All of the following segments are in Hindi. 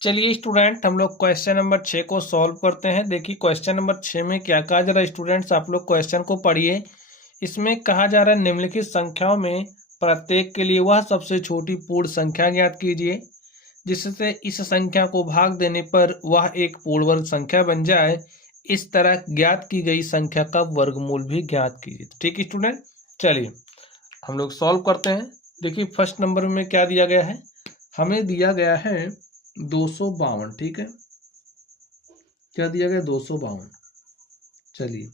चलिए स्टूडेंट, हम लोग क्वेश्चन नंबर 6 को सॉल्व करते हैं। देखिए क्वेश्चन नंबर 6 में क्या कहा जा रहा है स्टूडेंट्स, आप लोग क्वेश्चन को पढ़िए। इसमें कहा जा रहा है निम्नलिखित संख्याओं में प्रत्येक के लिए वह सबसे छोटी पूर्ण संख्या ज्ञात कीजिए जिससे इस संख्या को भाग देने पर वह एक पूर्ण वर्ग संख्या बन जाए। इस तरह ज्ञात की गई संख्या का वर्गमूल भी ज्ञात कीजिए। ठीक है स्टूडेंट, चलिए हम लोग सॉल्व करते हैं। देखिए फर्स्ट नंबर में क्या दिया गया है, हमें दिया गया है 252। ठीक है, क्या दिया गया 252। चलिए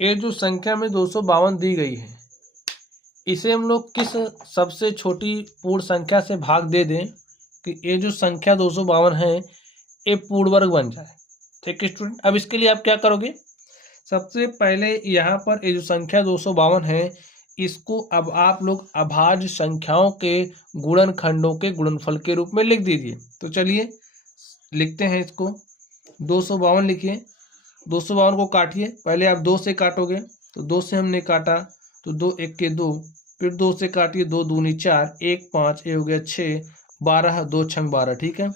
ये जो संख्या में 252 दी गई है इसे हम लोग किस सबसे छोटी पूर्ण संख्या से भाग दे दें कि ये जो संख्या 252 है ये पूर्ण वर्ग बन जाए। ठीक है स्टूडेंट, अब इसके लिए आप क्या करोगे, सबसे पहले यहाँ पर ये जो संख्या 252 है इसको अब आप लोग अभाज्य संख्याओं के गुणनखंडों के गुणनफल के रूप में लिख दीजिए। तो चलिए लिखते हैं इसको। 252 लिखिए, 252 को काटिए। पहले आप 2 से काटोगे तो 2 से हमने काटा तो 2 1 के 2, फिर 2 से काटिए, 2 दूनी 4, 1 5, ये हो गया 6, 12, 2 छंग 12। ठीक है,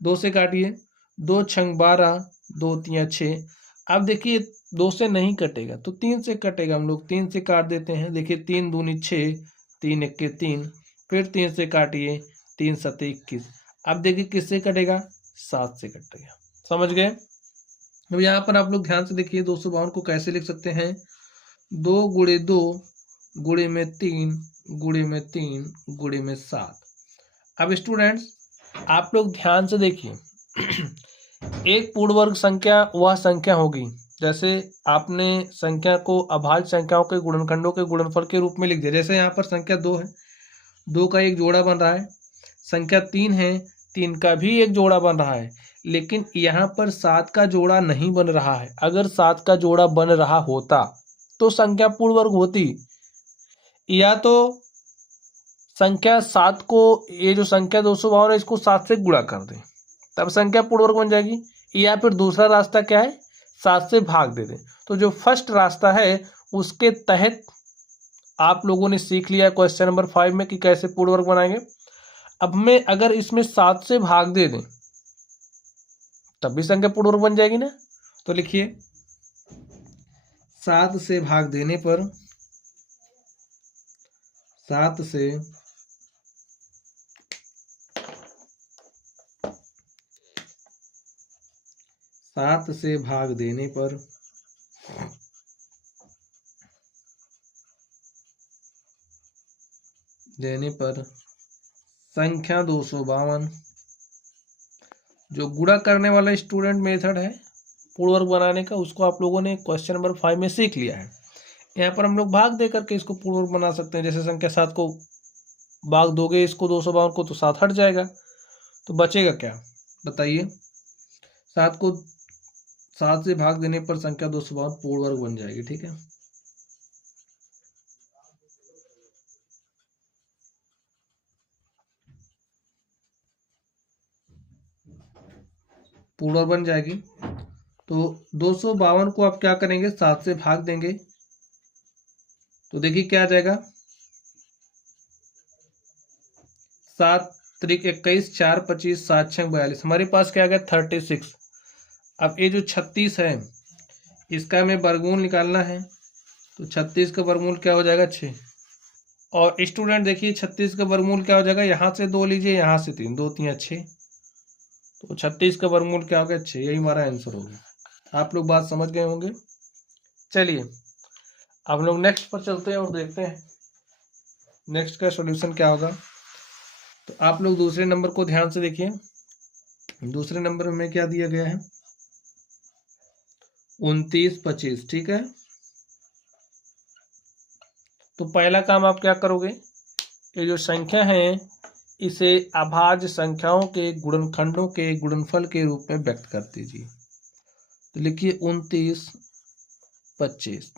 2 से काटिए, 2 छंग 12, 2 3 6। अब देखिए 2 से नहीं कटेगा तो 3 से कटेगा, हम लोग 3 से काट देते हैं। देखिए 3 दूनी 6, 3 1 के 3, फिर 3 से काटिए, 3 7 21। अब देखिए किससे कटेगा, 7 से कटेगा। समझ गए। अब यहाँ पर आप लोग ध्यान से देखिए 252 को कैसे लिख सकते हैं, 2 गुणे 2 गुणे में 3 गुणे में 3 गुणे में 7। अब स्टूडेंट्स आप लोग ध्यान से देखिए एक पूर्ण वर्ग संख्या वह संख्या होगी, जैसे आपने संख्या को अभाज्य संख्याओं के गुणनखंडों के गुणनफल के रूप में लिख दिया। जैसे यहाँ पर संख्या 2 है, 2 का एक जोड़ा बन रहा है। संख्या 3 है, 3 का भी एक जोड़ा बन रहा है। लेकिन यहाँ पर 7 का जोड़ा नहीं बन रहा है। अगर 7 का जोड़ा बन रहा होता तो संख्या पूर्ण वर्ग होती, या तो संख्या 7 को, ये जो संख्या 252 है इसको 7 से गुणा कर दें तब संख्या पूर्ण वर्ग बन जाएगी, या फिर दूसरा रास्ता क्या है, 7 से भाग दे दें। तो जो फर्स्ट रास्ता है उसके तहत आप लोगों ने सीख लिया क्वेश्चन नंबर 5 में कि कैसे पूर्ण वर्ग बनाएंगे। अब मैं अगर इसमें 7 से भाग दे दें तब भी संख्या पूर्ण वर्ग बन जाएगी ना। तो लिखिए 7 से भाग देने पर, 7 से भाग देने पर संख्या 252 जो गुणा करने वाला स्टूडेंट मेथड है पूर्ण वर्ग बनाने का, उसको आप लोगों ने क्वेश्चन नंबर 5 में सीख लिया है। यहाँ पर हम लोग भाग दे करके इसको पूर्ण वर्ग बना सकते हैं। जैसे संख्या 7 को भाग दोगे इसको 252 को तो 7 हट जाएगा, तो बचेगा क्या बताइए। 7 को 7 से भाग देने पर संख्या 252 पूर्ण वर्ग बन जाएगी। ठीक है, पूर्ण वर्ग बन जाएगी। तो 252 को आप क्या करेंगे, 7 से भाग देंगे तो देखिए क्या आ जाएगा, 7 त्रिक 21, 4 25, 7 6 42। हमारे पास क्या आ गया 36। अब ये जो 36 है इसका हमें वर्गमूल निकालना है, तो 36 का वर्गमूल क्या हो जाएगा 6। और स्टूडेंट देखिए 36 का वर्गमूल क्या हो जाएगा, यहाँ से 2 लीजिए, यहाँ से 3, 2 3 6, तो 36 का वर्गमूल क्या हो गया 6। यही हमारा आंसर हो गया। आप लोग बात समझ गए होंगे। चलिए अब लोग नेक्स्ट पर चलते हैं और देखते हैं नेक्स्ट का सॉल्यूशन क्या होगा। तो आप लोग दूसरे नंबर को ध्यान से देखिए। दूसरे नंबर में क्या दिया गया है, 29 25। ठीक है, तो पहला काम आप क्या करोगे, ये जो संख्या है इसे अभाज्य संख्याओं के गुणनखंडों के गुणनफल के रूप में व्यक्त कर दीजिए। तो लिखिए 29 25,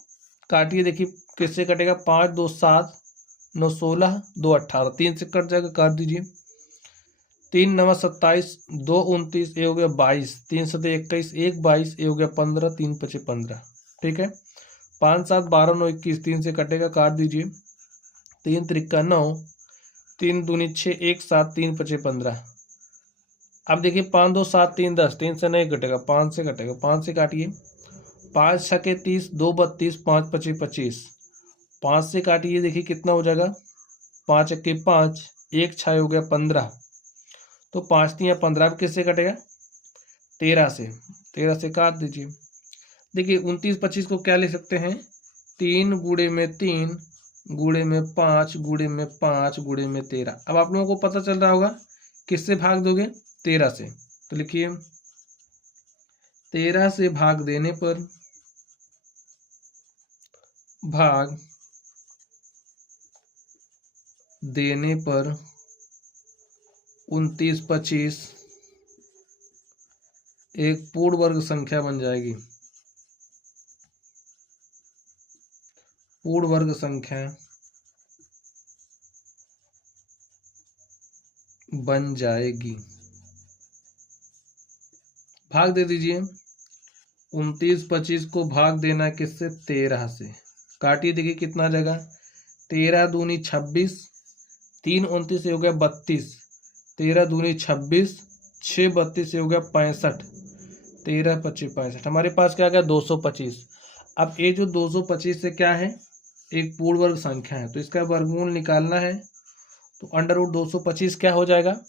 काटिए। देखिए किससे कटेगा, 5 2 7 9 16 2 18, 3 से कट जाएगा, काट दीजिए। 3 9 27, 2 29, ये हो गया 22, 3 7 21, 1 22, ये हो गया 15, 3 5 15। ठीक है, 5 7 12 9 21, 3 से कटेगा, काट दीजिए। 3 त्रिका 9, 3 दूनी 6, 1 7, 3 5 15। अब देखिए 5 2 7 3 10, 3 से नहीं कटेगा, 5 से कटेगा, 5 से काटिए, 5 छके 30, 2 32, 5 पची 25, 5 से काटिए, देखिए कितना हो जाएगा, 5 1 5, 1 6 हो गया 15, तो 5 3 15, अब किससे कटेगा, 13 से, 13 से काट दीजिए। देखिए 29 25 को क्या लिख सकते हैं, 3 गुणे में 3 गुणे में 5 गुणे में 5 गुणे में 13। अब आप लोगों को पता चल रहा होगा किससे भाग दोगे, 13 से, तो लिखिए 13 से भाग देने पर, भाग देने पर 29 25 एक पूर्ण वर्ग संख्या बन जाएगी, पूर्ण वर्ग संख्या बन जाएगी। भाग दे दीजिए, 29 25 को भाग देना किससे, 13 से, काटिए, देखिए कितना जगह, 13 दूनी 26, 3 29 से हो गया 32, 13 दूनी 26, 6 32 से हो गया 65, 13 25 65, हमारे पास क्या आ गया 225। अब ये जो 225 से क्या है, एक पूर्ण वर्ग संख्या है, तो इसका वर्गमूल निकालना है, तो अंडर रूट 225 क्या हो जाएगा,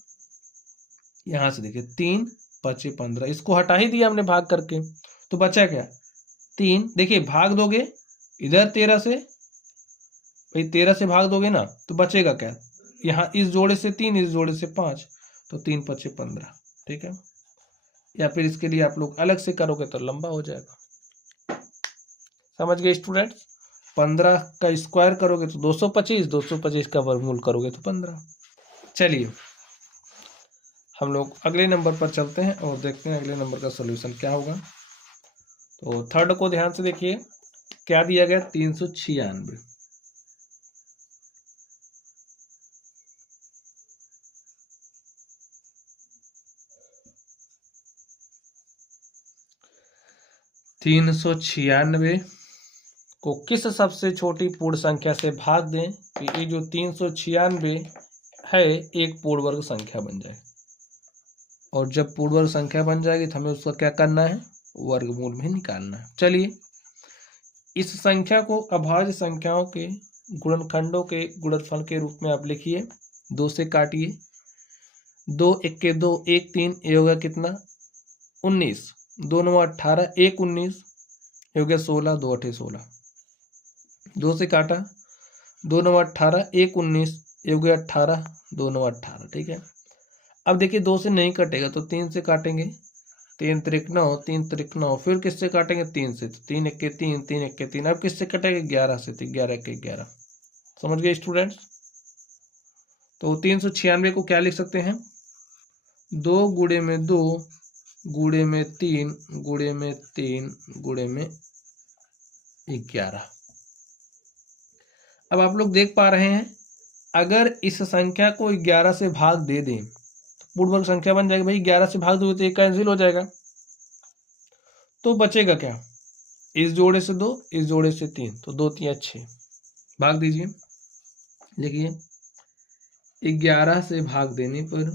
यहां से देखिए 3 5 15, इसको हटा ही दिया हमने भाग करके, तो बचा क्या 3, देखिए भाग दोगे इधर 13 से, भाई 13 से भाग दोगे ना, तो बचेगा क्या, यहाँ इस जोड़े से 3, इस जोड़े से 5, तो 3 5 15, ठीक है। या फिर इसके लिए आप लोग अलग से करोगे तो लंबा हो जाएगा, समझ गए स्टूडेंट्स। 15 का स्क्वायर करोगे तो 225, 225 का वर्गमूल करोगे तो 15। चलिए हम लोग अगले नंबर पर चलते हैं और देखते हैं अगले नंबर का सॉल्यूशन क्या होगा। तो थर्ड को ध्यान से देखिए, क्या दिया गया, 396। तीन सौ छियानवे को किस सबसे छोटी पूर्ण संख्या से भाग दें कि ये जो 396 है एक पूर्ण वर्ग संख्या बन जाए, और जब पूर्ण वर्ग संख्या बन जाएगी तो हमें उसका क्या करना है, वर्गमूल में निकालना है। चलिए इस संख्या को अभाज्य संख्याओं के गुणनखंडों के गुणनफल के रूप में आप लिखिए, 2 से काटिए, 2 1 के 2, 1 3, ये होगा कितना 19, 2 9 18, 1 19, ये हो गया 16, 2 8 16, 2 से काटा, 2 9 18, 1 19, ये हो गया 18, 2 9 18, ठीक है। अब देखिए 2 से नहीं कटेगा तो 3 से काटेंगे, 3 त्रिक 9, 3 त्रिक 9, फिर किससे काटेंगे 3 से, 3 1 के 3, 3 1 के 3, अब किससे कटेगा 11 से, तो 11 के 11, समझ गए स्टूडेंट्स। तो 396 को क्या लिख सकते हैं, 2 गुणे में 2 गुणे में 3 गुणे में 3 गुणे में 11। अब आप लोग देख पा रहे हैं, अगर इस संख्या को 11 से भाग दे दें तो पूर्ण वर्ग संख्या बन जाएगी, भाई 11 से भाग दोगे तो एक कैंसिल हो जाएगा, तो बचेगा क्या, इस जोड़े से 2, इस जोड़े से 3, तो 2 3 6, भाग दीजिए। देखिए 11 से भाग देने पर,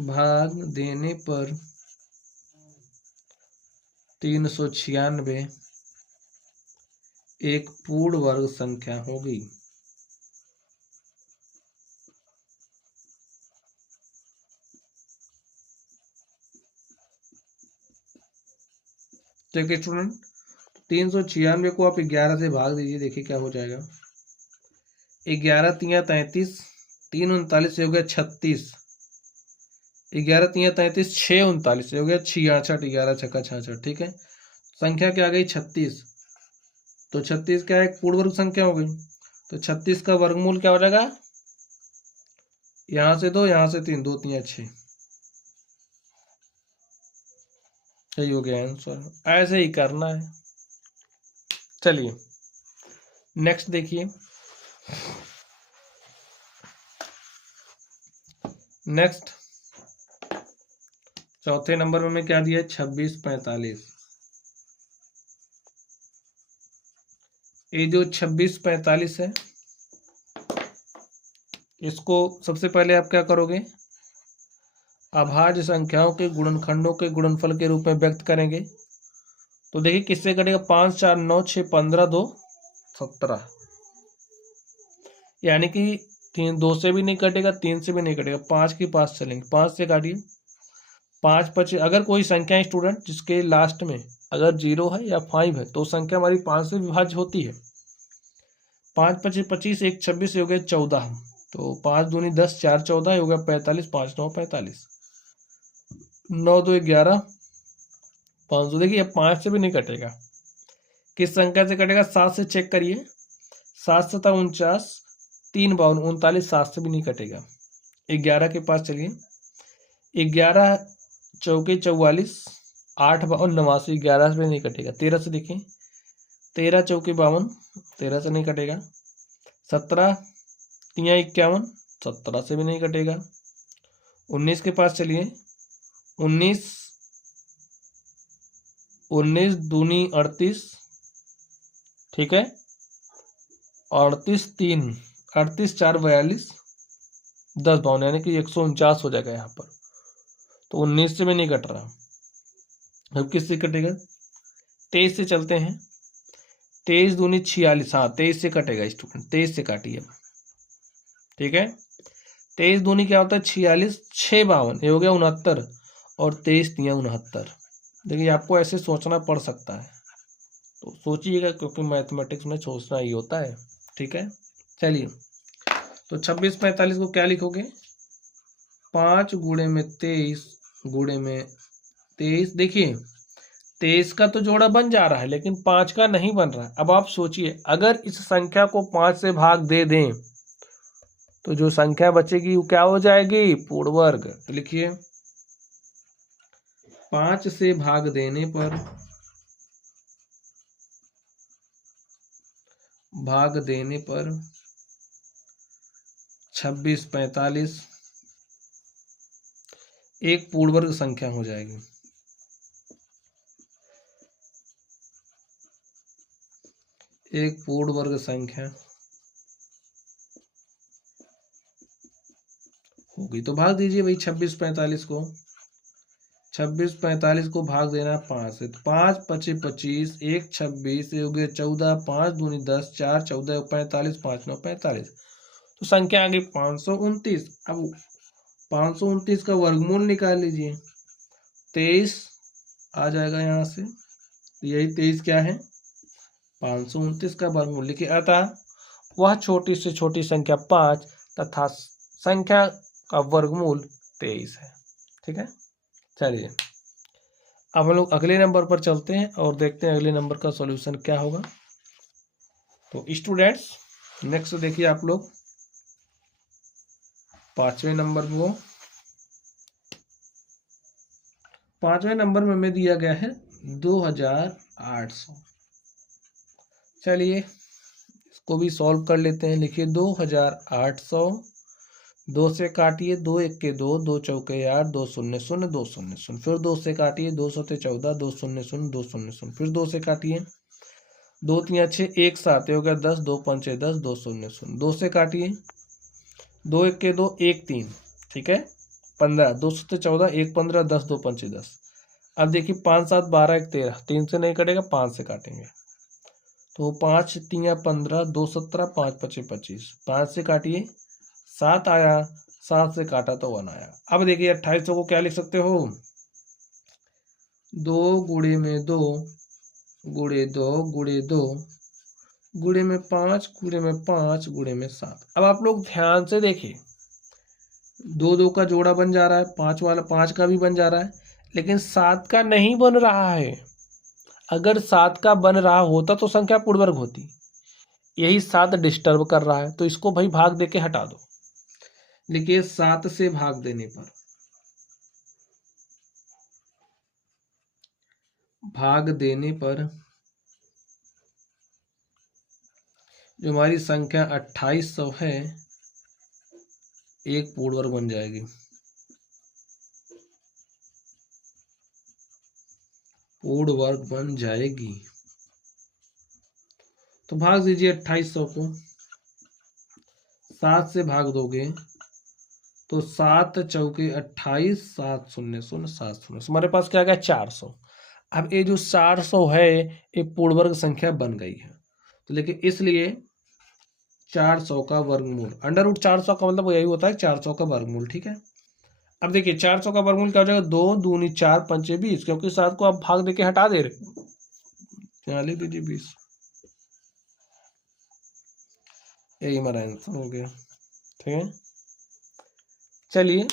भाग देने पर 396 एक पूर्ण वर्ग संख्या होगी। देखिए स्टूडेंट 396 को आप 11 से भाग दीजिए, देखिए क्या हो जाएगा, 11 3 33, 3 39 से हो गया 36, 11 3 33, 6 39 से हो गया 66, 11 छक्का 66, ठीक है। संख्या क्या आ गई 36, तो 36 क्या है, एक पूर्ण वर्ग संख्या हो गई, तो 36 का वर्गमूल क्या हो जाएगा, यहां से 2 यहां से 3, 2 3 6, सही हो गया आंसर, ऐसे ही करना है। चलिए नेक्स्ट देखिए, नेक्स्ट चौथे नंबर में क्या दिया है, 26 45। ये जो 26 45 है इसको सबसे पहले आप क्या करोगे, अभाज्य संख्याओं के गुणनखंडों के गुणनफल के रूप में व्यक्त करेंगे। तो देखिए किससे कटेगा, 5 4 9 6 15 2 17, यानी कि 2 से भी नहीं कटेगा, 3 से भी नहीं कटेगा, 5 के पास चलेंगे, 5 से काटिए, 5 5, अगर कोई संख्या है स्टूडेंट जिसके लास्ट में अगर 0 है या 5 है तो संख्या हमारी 5 से विभाज्य होती है। 5 25 25, 1 26 हो गया 14, तो 5 दूनी 10, 4 14 हो गया 45, 5 9 45, 9 2 11, 500। देखिए 5 से भी नहीं कटेगा, किस संख्या से कटेगा, 7 से चेक करिए, 7 7 49, 3 52 39, 7 से भी नहीं कटेगा। 11 के पास चलिए, 11 चौके 44, 8 52 89, 11 से भी नहीं कटेगा। 13 से देखिए, 13 चौके 52, 13 से नहीं कटेगा। 17 तिया 51, 17 से भी नहीं कटेगा। 19 के पास चलिए, 19 19 दूनी 38, ठीक है, 38 3, 38 4 42, 10 52, यानी कि 149 हो जाएगा यहाँ पर। तो 19 से भी नहीं कट रहा, अब किससे कटेगा, 23 से चलते हैं, 23 दूनी 46, हाँ 23 से कटेगा स्टूडेंट, 23 से काटिए, ठीक है। 23 दूनी क्या होता है, 46, 6 52, ये हो गया 69, और 23 तिया 69। देखिए आपको ऐसे सोचना पड़ सकता है, तो सोचिएगा, क्योंकि मैथमेटिक्स में सोचना ही होता है, ठीक है। चलिए, तो 26 45 को क्या लिखोगे, 5 गुणे में 23 गुणे में 23। देखिए 23 का तो जोड़ा बन जा रहा है, लेकिन 5 का नहीं बन रहा है। अब आप सोचिए, अगर इस संख्या को 5 से भाग दे दें तो जो संख्या बचेगी वो क्या हो जाएगी, पूर्ण वर्ग। तो लिखिए 5 से भाग देने पर, भाग देने पर 26 45 एक पूर्ण वर्ग संख्या हो जाएगी। एक पूर्ण वर्ग संख्या होगी, तो भाग दीजिए भाई 26 45 को, 26 45 को भाग देना 5 से, 5 25 25, 1 26, हो गया 14, 5 दूनी 10, 4 14 45, 5 9 45, तो संख्या आ गई 529। अब 529 का वर्गमूल निकाल लीजिए, 23 आ जाएगा यहाँ से, यही 23 क्या है, 529 का वर्गमूल लिखिए। अतः वह छोटी से छोटी संख्या 5 तथा संख्या का वर्गमूल 23 है, ठीक है। चलिए अब हम लोग अगले नंबर पर चलते हैं और देखते हैं अगले नंबर का सॉल्यूशन क्या होगा। तो स्टूडेंट्स नेक्स्ट देखिए आप लोग 5वें नंबर में, 5वें नंबर में हमें दिया गया है 2800। चलिए इसको भी सॉल्व कर लेते हैं। लिखिए 2800, 2 से काटिए, 2 1 के 2, 2 चौके 8, 2 0 0 2 0 0, फिर 2 से काटिए, 2 7 14, 2 0 0 2 0 0, फिर 2 से काटिए, 2 3 6, 1 7 हो गया 10, 2 5 10, 2 0 0, 2 से काटिए, 2 1 के 2, 1 3, ठीक है, 15, 2 7 14, 1 15, 10 2 5 10। अब देखिए 5 7 12 1 13, 3 से नहीं कटेगा, 5 से काटेंगे, तो 5 3 15, 2 17, 5 5 25, 5 से काटिए, 7 आया, 7 से काटा तो 1 आया। अब देखिए 2800 को क्या लिख सकते हो, 2 गुणे में 2 गुणे 2 गुणे 2 गुणे में 5 गुणे में 5 गुणे में 7। अब आप लोग ध्यान से देखिए, 2 2 का जोड़ा बन जा रहा है, 5 वाला 5 का भी बन जा रहा है, लेकिन 7 का नहीं बन रहा है। अगर 7 का बन रहा होता तो संख्या पूर्ण वर्ग होती, यही 7 डिस्टर्ब कर रहा है, तो इसको भाई भाग देके हटा दो। लिखिए 7 से भाग देने पर, भाग देने पर जो हमारी संख्या 2800 है एक पूर्ण वर्ग बन जाएगी, पूर्ण वर्ग बन जाएगी। तो भाग दीजिए 2800 को 7 से भाग दोगे तो 7 चौके 28, 7 शून्य शून्य 7 शून्य, हमारे पास क्या आ गया 400। अब ये जो 400 है ये पूर्ण वर्ग संख्या बन गई है, तो लेकिन इसलिए 400 का वर्गमूल, अंडर रूट 400 का मतलब यही होता है 400 का वर्गमूल। ठीक है, अब देखिए 400 का वर्गमूल क्या हो जाएगा, 2 दूनी 4 पंचे 20, क्योंकि 7 को आप भाग देके हटा दे रहे, यहाँ लिख दीजिए 20, यही हमारा आंसर हो गया। ठीक है, चलिए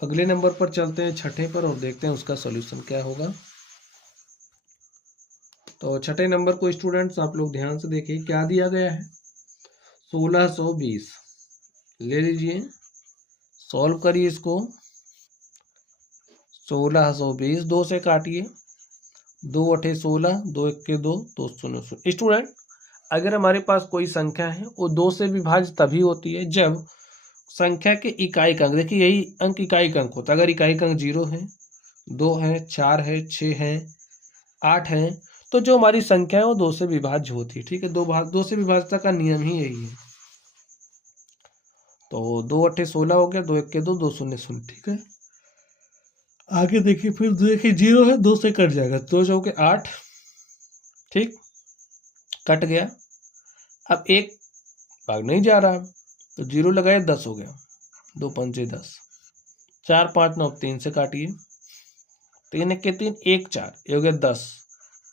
अगले नंबर पर चलते हैं, छठे पर, और देखते हैं उसका सॉल्यूशन क्या होगा। तो छठे नंबर को स्टूडेंट्स आप लोग ध्यान से देखिए क्या दिया गया है, 1620 ले लीजिए, सॉल्व करिए इसको। 1620 2 से काटिए, 2 अठे 16, 2 इक्के 2, 2 शून्य शून्य। स्टूडेंट अगर हमारे पास कोई संख्या है वो 2 से विभाज्य तभी होती है जब संख्या के इकाई अंक, देखिए यही अंक इकाई अंक होता है। अगर इकाई अंक 0 है, 2 है, 4 है, 6 है, 8 है, तो जो हमारी संख्या है वो 2 से विभाज्य होती है। ठीक है, 2 से विभाज्यता का नियम ही यही है। तो 2 अठे 16 हो गया, 2 इक्के 2, 2 शून्य शून्य। ठीक है, आगे देखिए, फिर देखिए 0 है, 2 से कट जाएगा, 2 चौके 8, ठीक, कट गया। अब एक भाग नहीं जा रहा, तो 0 लगाए 10 हो गया, 2 पंचे 10, 4 5 9, 3 से काटिए, 3 इक्के 3, 1 4, ये हो गया 10,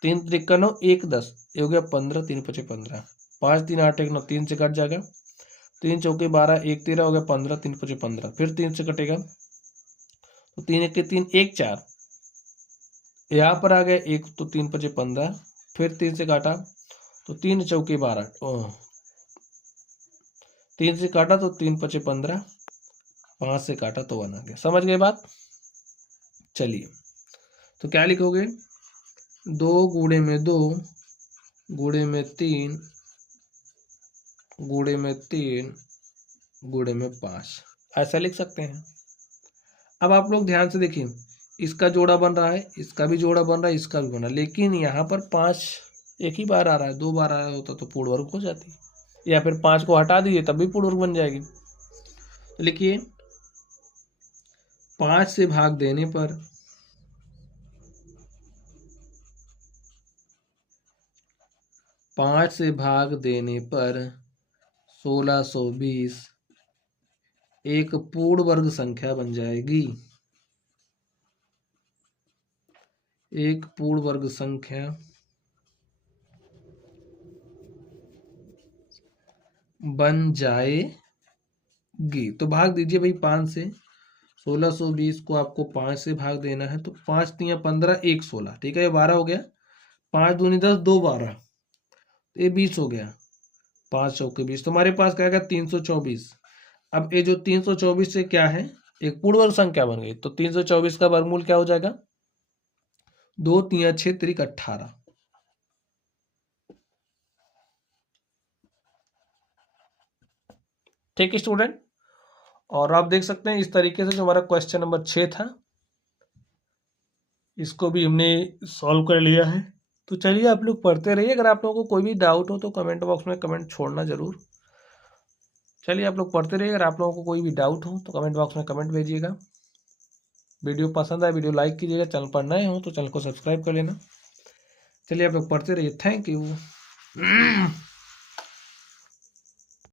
3 त्रिक्का 9, 1 10, ये हो गया 15, 3 पचे 15, 5 3 8 1 9, 3 से कट जाएगा, 3 चौके 12, 1 13 हो गया 15, 3 पचे 15, फिर 3 से कटेगा, तो 3 इक्के 3, 1 4, यहाँ पर आ गया 1, तो 3 पचे 15, फिर 3 से काटा तो 3 चौके 12, 3 से काटा तो 3 पचे 15, 5 से काटा तो 1 आ गया। समझ गए बात? चलिए, तो क्या लिखोगे, 2 गुणे में 2 गुणे में 3 गुणे में 3 गुणे में 5, ऐसा लिख सकते हैं। अब आप लोग ध्यान से देखिए, इसका जोड़ा बन रहा है, इसका भी जोड़ा बन रहा है, इसका भी बन रहा है, लेकिन यहाँ पर 5 एक ही बार आ रहा है, 2 बार आया होता तो पूर्ण वर्ग हो जाती, या फिर 5 को हटा दीजिए तब भी पूर्ण वर्ग बन जाएगी। तो लिखिए 5 से भाग देने पर 1620 एक पूर्ण वर्ग संख्या बन जाएगी। एक पूर्ण वर्ग संख्या बन जाएगी। तो भाग दीजिए भाई 5 से, 1620 को आपको 5 से भाग देना है, तो 5 3 15, 1 16, ठीक है, ये 12 हो गया, 5 दूनी 10, 2 12, ये 20 हो गया, 5 चौके 20, तुम्हारे पास क्या आएगा 324। अब ये जो 324 से क्या है, एक पूर्ण वर्ग संख्या बन गई, तो 324 का वर्गमूल क्या हो जाएगा, 2 3 6 3 18। ठीक है स्टूडेंट, और आप देख सकते हैं इस तरीके से जो हमारा क्वेश्चन नंबर 6 था इसको भी हमने सॉल्व कर लिया है। तो चलिए आप लोग पढ़ते रहिए, अगर आप लोगों को कोई भी डाउट हो तो कमेंट बॉक्स में कमेंट छोड़ना जरूर। चलिए आप लोग पढ़ते रहिए, अगर आप लोगों को कोई भी डाउट हो तो कमेंट बॉक्स में कमेंट भेजिएगा। वीडियो पसंद आए वीडियो लाइक कीजिएगा, चैनल पर नए हो तो चैनल को सब्सक्राइब कर लेना। चलिए आप लोग पढ़ते रहिए, थैंक यू।